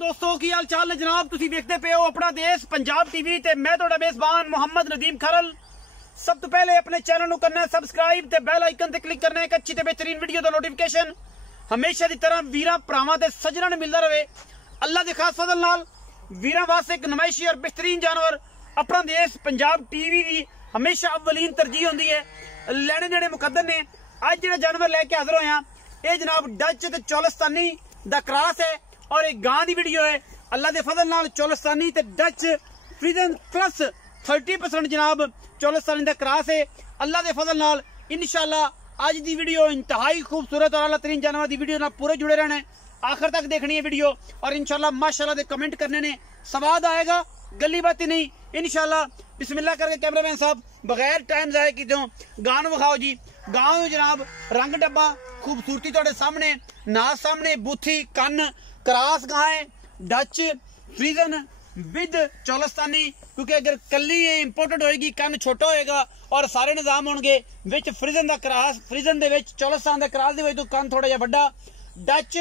दोस्तों की हाल चाल ने जनाब तुसी देखते पे हो अपना देश पंजाब टीवी ते मैं तुहाडा मेजबान मोहम्मद नदीम खरल। सब तो पहले अपने चैनल नू करना सबसक्राइब ते बेल आइकन ते क्लिक करना एक अच्छी ते बेहतरीन वीडियो दा नोटिफिकेशन हमेशा की तरह वीरां भरावां ते सज्जनां नूं मिलदा रहे। अल्लाह दे खास फजल नाल वीरां वास्ते एक नुमाइशी और बेहतरीन जानवर अपना देश पंजाब टीवी की हमेशा अव्वलीन तरजीह होंदी है। लैने देने मुकद्दर ने अज जिहड़ा जानवर लैके हाजिर होया ये जनाब डच ते चोलिस्तानी दा क्रॉस है और एक गां दी वीडियो है। अल्लाह दे फजल नाल चोलिस्तानी ते डच फ्रीजन प्लस 30% जनाब चोलिस्तानी दा क्रॉस है। अल्लाह दे फजल नाल इंशाअल्लाह आज दी वीडियो इंतहाई खूबसूरत और आला तरीन जानवर दी वीडियो नाल पूरे जुड़े रहना है, आखिर तक देखनी है वीडियो और इंशाअल्लाह माशाअल्लाह दे कमेंट करने ने स्वाद आएगा, गली बाती नहीं। इंशाअल्लाह बिस्मिल्लाह करके कैमरामैन साहब बगैर टाइम जाए की गां नूं विखाओ जी। गां जनाब रंग डब्बा खूबसूरती तुहाडे सामने नाज सामने बूथी कन क्रॉस गां है डच फ्रीजन विद चोलिस्तानी, क्योंकि अगर कली इंपोर्टेड होएगी कन छोटा होएगा और सारे निजाम होंगे विच फ्रीजन दा क्रॉस फ्रीजन दे विच चोलिस्तान दे क्रॉस दे विच तो कन थोड़ा जिहा वड्डा Dutch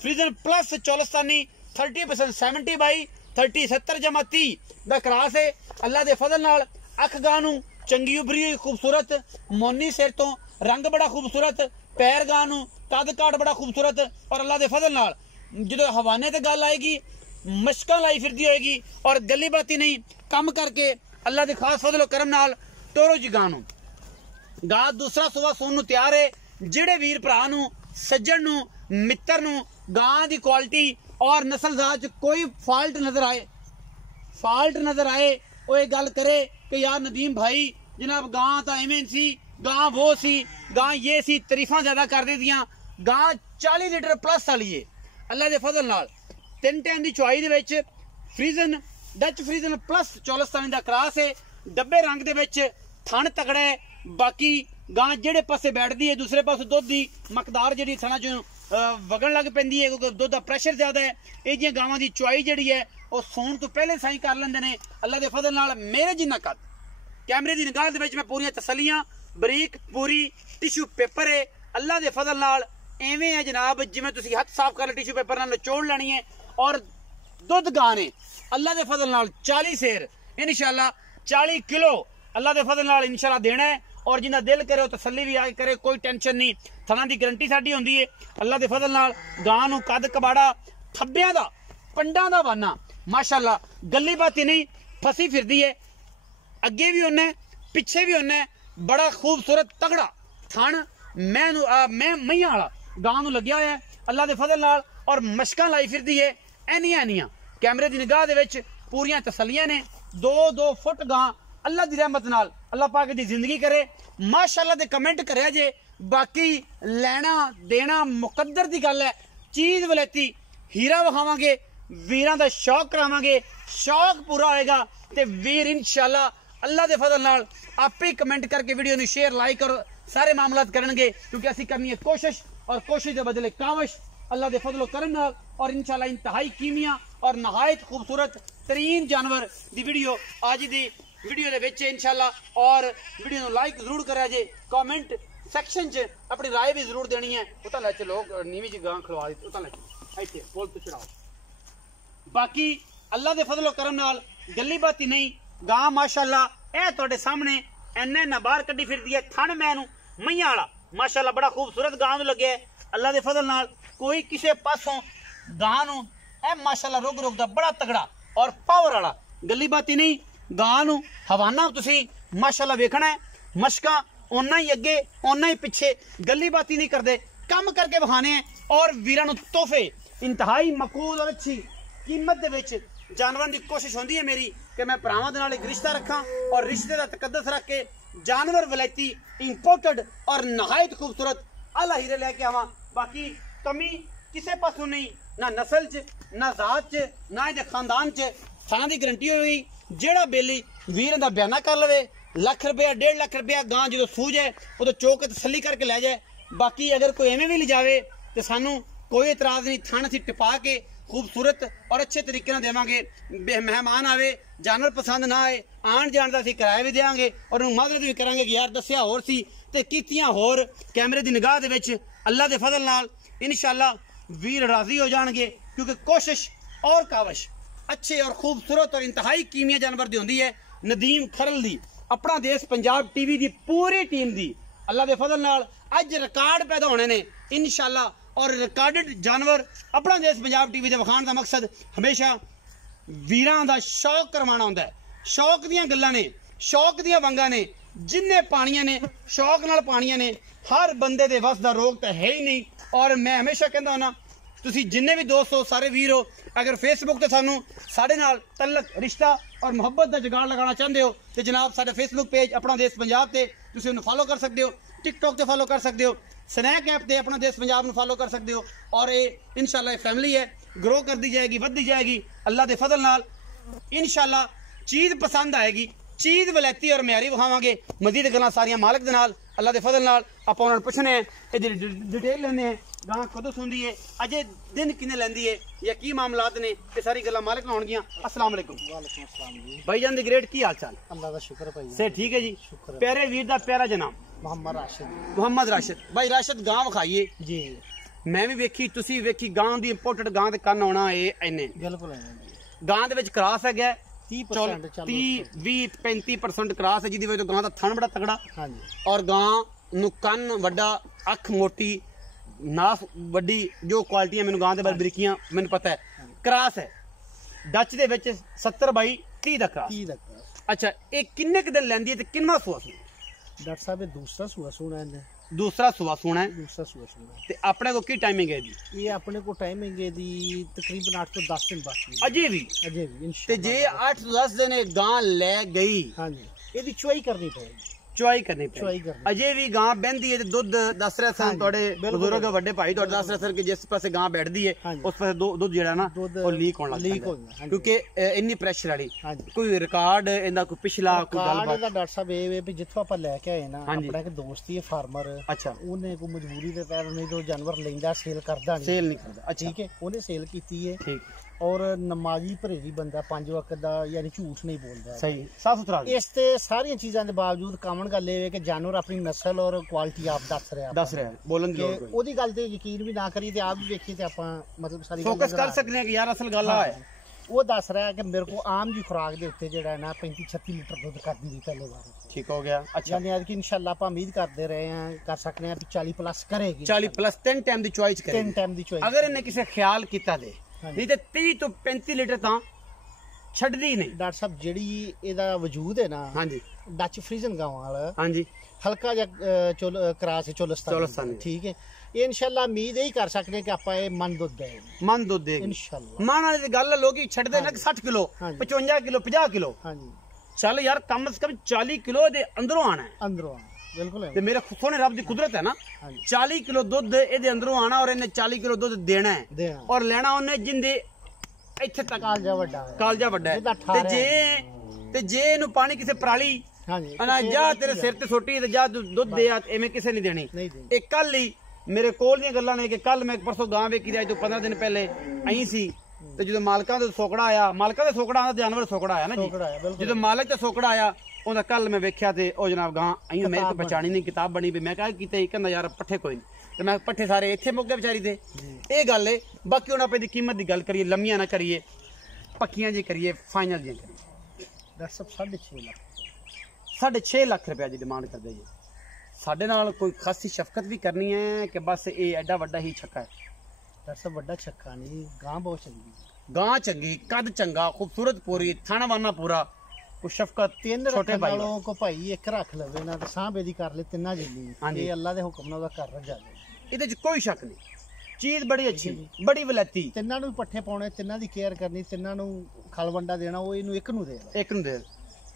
Friesian plus Cholistani 30% 70 by 30 70 जमा 30 दा क्रॉस है। अल्लाह दे फजल नाल अख गां नूं चंगी उभरी हुई खूबसूरत मोनी सिर तो रंग बड़ा खूबसूरत पैर गां नूं कद काट बड़ा खूबसूरत और अल्लाह दे फजल नाल जो हवाने ते गल आएगी मशकां लाई फिरदी होएगी और गली बाती नहीं कम करके अल्लाह दे खास फजल करम नाल टोरो जी गां नूं गां दूसरा सुबह सोन नूं तैयार है। जेड़े वीर भरा नूं सज्जन नूं मित्र नूं गां दी क्वालिटी और नस्ल जात कोई फाल्ट नजर आए वो ये गल करे कि यार नदीम भाई जनाब गां तो एवें सी गां वो सी गां ये सी तरीफा ज्यादा कर दी दियां। गां 40 लीटर प्लस वाली है अल्लाह दे फजल नाल 3 टाइम की चुआई दे विच फ्रीजन डच फ्रीजन प्लस चोलिस्तानी दा क्रॉस है। डब्बे रंग दे विच थन तगड़ा है। बाकी गां जेड़े पासे बैठदी है दूसरे पासे दुध दी मकदार जिहड़ी थना चों वगन लग पैंदी है क्योंकि दुध दा प्रेशर ज्यादा है। ये जिहियां गावां दी चुआई जिहड़ी है वो सौण तो पहले साई कर लेंदे ने। अल्लाह दे फजल नाल मेरे जिन्ना कद कैमरे दी निगाह दे विच मैं पूरियां तसल्लियां बरीक पूरी टिश्यू पेपर है। अल्लाह दे फजल नाल एवें है जनाब जिवें तुसीं हथ साफ कर टिश्यू पेपर नाल निचोड़ लैनी है और दुध गां ने अल्लाह दे फजल नाल 40 सेर इंशाअल्लाह 40 किलो अल्लाह दे फजल नाल इंशाअल्लाह देना है। और जिन्ना दिल करे तसल्ली भी आके करे कोई टेंशन नहीं, थना की गारंटी साडी होंदी है। अल्लाह दे फजल नाल गां नूं कद कबाड़ा थब्बियां दा पंडां दा वाना माशाअल्लाह गली बाती नहीं फसी फिरदी है। अगे भी होना पिछे भी होना बड़ा खूबसूरत तगड़ा थन मैं मईयां वाला गां नूं लग्या होया है अल्लाह दे फजल नाल और मशकां लाई फिरदी है एनियां कैमरे दी निगाह दे विच पूरियां तसल्लियां ने। 2-2 फुट गां अल्लाह दी रहमत नाल अल्लाह पाक दी जिंदगी करे माशाअल्लाह दे कमेंट करे जे। बाकी लेना देना मुकद्दर दी गल है, चीज वलैती हीरा विखावांगे वीरां दा शौक करावांगे, शौक पूरा होएगा ते वीर इंशाअल्लाह अल्लाह दे फजल नाल आपे कमेंट करके वीडियो नूं शेयर लाइक और सारे मामलात करनगे क्योंकि असीं करनी है कोशिश और कोशिश दे बदले काविश अल्लाह दे फजल करम नाल और इंशाअल्लाह इंतहाई कीमिया और नहायत खूबसूरत तरीन जानवर दी वीडियो आज दी वीडियो दे विच इंशाअल्लाह। और वीडियो नूं लाइक जरूर करा जे, कमेंट सैक्शन च अपनी राय भी जरूर देनी है। उतां लै लोग नीवी च गां खलवा दी उतां लै इत्थे बोल तो चढ़ाओ। बाकी अल्लाह दे फजल करम नाल गली बाती नहीं गां माशाअल्लाह ए तुहाडे सामने एने ना बाहर कड्डी फिरदी है। थन मैनू मईयां वाला माशाअल्लाह बड़ा खूबसूरत गां नूं लगे अल्लाह दे फजल नाल कोई किसी पासों गां नूं ए माशाअल्लाह रुक दा बड़ा तगड़ा और पावर वाला गली बाती नहीं। गां नूं हवाना तुसीं माशाअल्लाह वेखना है मशकां ओना ही अगे ओना ही पिछे गली बाती नहीं करते कम करके विखाने और वीरां नूं तोहफे इंतहाई मकबूल और अच्छी कीमत दे विच जानवरां दी कोशिश होंदी है मेरी कि मैं भरावां दे नाल एक रिश्ता रखां और रिश्ते दा तकद्दस रख के जानवर वलैती इंपोर्टेड और नहायत खूबसूरत आला हीरे लैके आवां। बाकी कमी किसी पासों नहीं, ना नस्ल च ना जात च ना इहदे खानदान च थाना दी गारंटी होई। जेड़ा बेली वीर दा बयाना कर लवे लाख रुपया 1.5 लाख रुपया गां जो सूझ है उदों चौक तसल्ली करके लै जाए। बाकी अगर कोई एवें भी ले जावे तो सानू कोई इतराज नहीं, थान असीं टिपा के खूबसूरत और अच्छे तरीके नाल देवांगे। मेहमान आवे जानवर पसंद ना आए आन जान दा असीं किराया भी देंगे और माजरत भी करांगे कि यार दस्सिया होर सी ते कीतियां होर। कैमरे दी निगाह दे विच अल्लाह दे फजल नाल इंशाअल्लाह वीर राजी हो जाएंगे क्योंकि कोशिश और कावश अच्छे और खूबसूरत और इंतहाई कीमिया जानवर दी होंदी है नदीम खरल दी अपना देश पंजाब टीवी दी पूरी टीम दी अल्लाह दे फजल नाल अज रिकॉर्ड पैदा होने ने इंशाअल्लाह और रिकॉर्डेड जानवर अपना देश पंजाब टीवी दे विखाण दा मकसद हमेशा वीरां दा शौक करवाना होंदा है शौक दियां गल्लां ने शौक दियां वंगां ने जिन्ने पानियां ने शौक नाल पानियां ने हर बंदे दे वस दा रोग तो है ही नहीं और मैं हमेशा कहता हूं ना तुसी जिन्ने भी दोस्त हो सारे वीर हो अगर फेसबुक ते सानू साडे नाल तल्लक रिश्ता और मुहब्बत दा जुगाड़ लगाना चाहते हो तो जनाब साडा फेसबुक पेज अपना देश पंजाब ते तुसी उन्हें फॉलो कर सकते हो टिकटॉक ते फॉलो कर सकते हो स्नैक ऐप ते अपना देश पंजाब नू फॉलो कर सकते हो और ये इंशाल्लाह फैमिली है ग्रो करती जाएगी बढ़ती जाएगी अल्लाह दे फजल नाल इंशाल्लाह चीज़ पसंद आएगी चीज़ वलैती और म्यारी विखावांगे मजीद गल्लां सारियां मालिक दे नाल अल्लाह दे फजल नाल आपां उन्हां नूं पुछने इहदी डिटेल लैंदे हैं गां कदों सुंदी है अजे दिन किन्ने लैंदी है या की मामलात ने ये सारी गल्लां मालिक नाल होणगियां अस्सलाम वालेकुम वालेकुम अस्सलाम जी भाईजान दी ग्रेट की हाल चाल अल्लाह दा शुक्र भाई से ठीक है जी शुक्र प्यारे वीर दा प्यारा जनाब मोहम्मद राशिद भाई राशिद गां विखाइए जी मैं भी वेखी तुसी वेखी गां दी इंपोर्टेड गां दे कन्न होना ए इन्ने बिल्कुल गां दे विच क्रॉस है 30% 30-35% क्रॉस है जिहदी वजह तो गां दा थन बड़ा तगड़ा हाँ जी और गां नू कन्न वड्डा अख मोटी नास वड्डी जो क्वालिटियां मैनू गां दे बारे बरीकियां मैनू पता है क्रॉस है डच दे विच 70/30 दा क्रॉस 30 तक अच्छा ये किन्ने क दिन लैंदी है ते किन्ना सुआ सुना डॉक्टर साहब ये दूसरा सुआ सुना है दूसरा सुआ सुना है दूसरा सुआ सुना ते अपने को की टाइमिंग है दी ये अपने को टाइमिंग है दी तकरीबन 8 तो 10 दिन बाकी अजे भी ते ते जे 8 तो 10 दिन गां ले गई हाँ जी ਇਹਦੀ ਚੁਆਈ ਕਰਨੀ ਪਏਗੀ चुआई करनी चुआई करनी अजे भी गां बहंदी है दुध दस रहे सन थोड़े बुजुर्ग वड्डे भाई थोड़े दस रहे सन कि जिस पासे गां बैठदी है उस पासे दुध जेड़ा ना वो लीक होने लग पैंदा क्योंकि इन्नी प्रेशर वाली कोई रिकॉर्ड इंदा कोई पिछला कोई गलबात ਦਾ ਡਾਕਟਰ ਸਾਹਿਬ ਇਹ ਵੀ ਜਿੱਥੋਂ ਆਪਾਂ ਲੈ ਕੇ ਆਏ ਨਾ ਆਪਣਾ ਇੱਕ ਦੋਸਤ ਹੀ ਹੈ ਫਾਰਮਰ ਅੱਛਾ ਉਹਨੇ ਕੋਈ ਮਜਬੂਰੀ ਦੇ ਤਹਿਤ ਨਹੀਂ ਤੋਂ ਜਾਨਵਰ ਲੈਂਦਾ ਸੇਲ ਕਰਦਾ ਨਹੀਂ ਸੇਲ ਨਹੀਂ ਕਰਦਾ ਅੱਛਾ ਠੀਕ ਹੈ ਉਹਨੇ ਸੇਲ ਕੀਤੀ ਹੈ ਠੀਕ और नमाजी परहेजी बंदा 5 वक्त दा यानी झूठ नहीं बोलता सही साफ सुथरा इस ते सारी चीज़ों के बावजूद कामन गल ये कि जानवर अपनी नस्ल और क्वालिटी आप दस रहे बोलन दी ओदी गल ते यकीन भी ना करिए ते आप भी देखिए ते आपां मतलब सारी फोकस कर सकते हैं कि यार असल गल है वो दस रहा है कि मेरे को आम जी खुराक दे उत्ते जेड़ा है ना 35-36 लीटर दूध कर दी पहले बार ठीक हो गया अच्छा यानी आज की इंशाल्लाह आप उम्मीद करते रहे हैं कर सकते हैं 40 प्लस करेगी 40 प्लस 10 टाइम दी चॉइस करेगी 10 टाइम दी चॉइस अगर इन्हें किसी ख्याल किया दे नहीं तो 30 तो 35 लीटर ਤਾਂ ਛੱਡਦੀ ਨਹੀਂ ਡਾਕਟਰ ਸਾਹਿਬ ਜਿਹੜੀ ਇਹਦਾ ਵਜੂਦ ਹੈ ਨਾ ਹਾਂਜੀ ਡੱਚ ਫਰੀਜ਼ਨ ਗਾਵਾਂ ਵਾਲਾ ਹਾਂਜੀ ਹਲਕਾ ਜਿਹਾ ਕਰਾਸ ਚੋਲਸਤਾਨ ਠੀਕ ਹੈ ਇਹ ਇਨਸ਼ਾਅੱਲਾ ਉਮੀਦ ਇਹੀ ਕਰ ਸਕਦੇ ਕਿ ਆਪਾਂ ਇਹ ਮਨ ਦੁੱਧ ਦੇ ਇਨਸ਼ਾਅੱਲਾ ਮਨ ਵਾਲੀ ਦੀ ਗੱਲ ਲੋਕੀ ਛੱਡਦੇ ਨੇ 60 ਕਿਲੋ 55 ਕਿਲੋ 50 ਕਿਲੋ ਹਾਂਜੀ ਚੱਲ ਯਾਰ ਕਮ ਸੇ ਕਮ 40 ਕਿਲੋ ਦੇ ਅੰਦਰੋਂ ਆਣਾ ਹੈ ਅੰਦਰੋਂ ਬਿਲਕੁਲ ਤੇ ਮੇਰੇ ਸੋਹਣੇ ਰੱਬ ਦੀ ਕੁਦਰਤ ਹੈ ਨਾ 40 ਕਿਲੋ ਦੁੱਧ ਇਹਦੇ ਅੰਦਰੋਂ ਆਣਾ ਔਰ ਇਹਨੇ 40 ਕਿਲੋ ਦੁੱਧ ਦੇਣਾ ਹੈ ਔਰ ਲੈਣਾ ਉਹਨੇ ਜਿੰਦੇ ਇੱਥੇ ਤੱਕ ਕਾਲਜਾ ਵੱਡਾ ਹੈ ਤੇ ਜੇ ਇਹਨੂੰ ਪਾਣੀ ਕਿਸੇ ਪਰਾਲੀ ਹਾਂਜੀ ਅਨਾ ਜਾ ਤੇਰੇ ਸਿਰ ਤੇ ਸੁੱਟੀ ਤੇ ਜਾ ਦੁੱਧ ਦੇ ਆ ਐਵੇਂ ਕਿਸੇ ਨਹੀਂ ਦੇਣੀ ਇਹ ਕੱਲ ਹੀ ਮੇਰੇ ਕੋਲ ਦੀਆਂ ਗੱਲਾਂ ਨੇ ਕਿ ਕੱਲ ਮੈਂ ਪਰਸੋਂ ਗਾਂ ਵੇਖੀ ਤੇ ਅੱਜ ਤੋਂ 15 ਦਿਨ ਪਹਿਲੇ ਅਹੀਂ ਸੀ ਤੇ ਜਦੋਂ ਮਾਲਕਾਂ ਦਾ ਸੋਕੜਾ ਆਇਆ ਮਾਲਕਾਂ ਦਾ ਸੋਕੜਾ ਆਉਂਦਾ ਜਾਨਵਰ ਸੋਕੜਾ ਆਇਆ ਨਾ ਜੀ ਜਦੋਂ ਮਾਲਕ ਦਾ ਸੋਕੜਾ ਆਇਆ ਉਹਦਾ ਕੱਲ ਮੈਂ ਵੇਖਿਆ ਤੇ ਉਹ ਜਨਾਬ ਗਾਂ ਅਹੀਂ ਮੈਂ ਤਾਂ ਪਛਾਣੀ ਨਹੀਂ ਕਿਤਾਬ ਬਣੀ ਵੀ ਮੈਂ ਕਿਹਾ ਕੀਤੇ ਕਹਿੰਦਾ ਯਾਰ ਪੱਠੇ ਕੋਈ ਨਹੀਂ ਤੇ ਮੈਂ ਪੱਠੇ ਸਾਰੇ ਇੱਥੇ ਮੁੱਕ ਗਏ ਵਿਚਾਰੀ ਦੇ ਇਹ ਗੱਲ ਏ ਬਾਕੀ ਹੁਣ ਆਪਾਂ ਦੀ ਕੀਮਤ ਦੀ ਗੱਲ ਕਰੀਏ ਲੰਮੀਆਂ ਨਾ ਕਰੀਏ ਪੱਕੀਆਂ ਜੀ ਕਰੀਏ ਫਾਈਨਲ ਜੀ ਕਰੀਏ ਦੱਸ 6.5 ਲੱਖ 6.5 ਲੱਖ ਰੁਪਏ ਦੀ ਡਿਮਾਂਡ ਕਰਦੇ ਜੀ ਸਾਡੇ ਨਾਲ ਕੋਈ ਖਾਸੀ ਸ਼ਫਕਤ ਵੀ ਕਰਨੀ ਹੈ ਕਿ ਬਸ ਇਹ ਐਡਾ ਵੱਡਾ ਹੀ ਛੱਕਾ ਹੈ ਦਰਸਾ ਵੱਡਾ ਛੱਕਾ ਨਹੀਂ ਗਾਂ ਬਹੁਤ ਚੰਗੀ ਗਾਂ ਚੰਗੀ ਕੱਦ ਚੰਗਾ ਖੂਬਸੂਰਤ ਪੂਰੀ ਥਣਵਾਨਾ ਪੂਰਾ ਕੋ ਸ਼ਫਕਤ ਤਿੰਨ ਛੋਟੇ ਭਾਈ ਕੋ ਭਾਈ ਇੱਕ ਰੱਖ ਲਵੇ ਨਾ ਸਾਂਭ ਇਹਦੀ ਕਰ ਲੈ ਤਿੰਨਾਂ ਜਿੰਨੀ ਇਹ ਅੱਲਾ ਦੇ ਹੁਕਮ ਨਾਲ ਉਹਦਾ ਕਰ ਰੱਖ ਜਾਵੇ ਇਹਦੇ ਚ ਕੋਈ ਸ਼ੱਕ ਨਹੀਂ ਚੀਜ਼ ਬੜੀ ਅੱਛੀ ਬੜੀ ਵਲੈਤੀ ਤਿੰਨਾਂ ਨੂੰ ਪੱਠੇ ਪਾਉਣੇ ਤਿੰਨਾਂ ਦੀ ਕੇਅਰ ਕਰਨੀ ਤਿੰਨਾਂ ਨੂੰ ਖਲਵੰਡਾ ਦੇਣਾ ਉਹ ਇਹਨੂੰ ਇੱਕ ਨੂੰ ਦੇ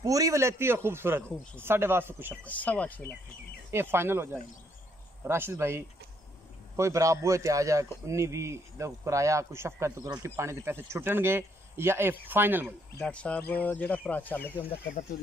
पूरी वलैती और खूबसूरत साढ़े वास्ते कुछ 6.5 लाख ये फाइनल हो जाएगा राशिद भाई कोई बराबर हुए आ जाए 19-20 किराया कोई शफकत रोटी पानी के पैसे छुटणगे या ये फाइनल हो डॉक्टर साहब जेड़ा भरा चल के उनका कदर तो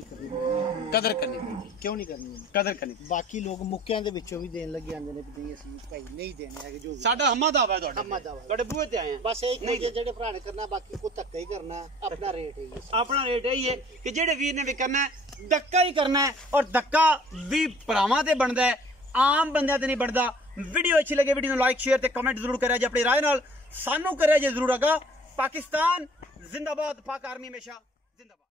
कदर करनी क्यों नहीं करनी कदर करनी बाकी लोग मुक्कियां दे विचों भी देन लगे आंदे ने कि नहीं असली भाई नहीं देने है जो साडा हम्मा दावा है ਤੁਹਾਡੇ ਬੂਹੇ ਤੇ ਆਏ बस एक नहीं जेड़े भरा ने करना बाकी को धक्का ही करना अपना रेट है ये अपना रेट यही है कि जेड़े वीर ने भी करना है धक्का ही करना है और धक्का भी भरावां ते बनदा है आम बंदियां ते नहीं बनदा वीडियो अच्छी लगे वीडियो ਨੂੰ ਲਾਈਕ ਸ਼ੇਅਰ ਤੇ ਕਮੈਂਟ ਜ਼ਰੂਰ ਕਰਿਆ ਜੇ ਆਪਣੀ ਰਾਏ ਨਾਲ ਸਾਨੂੰ ਕਰਿਆ ਜੇ ਜ਼ਰੂਰ ਅਗਾ पाकिस्तान जिंदाबाद, पाक आर्मी हमेशा जिंदाबाद।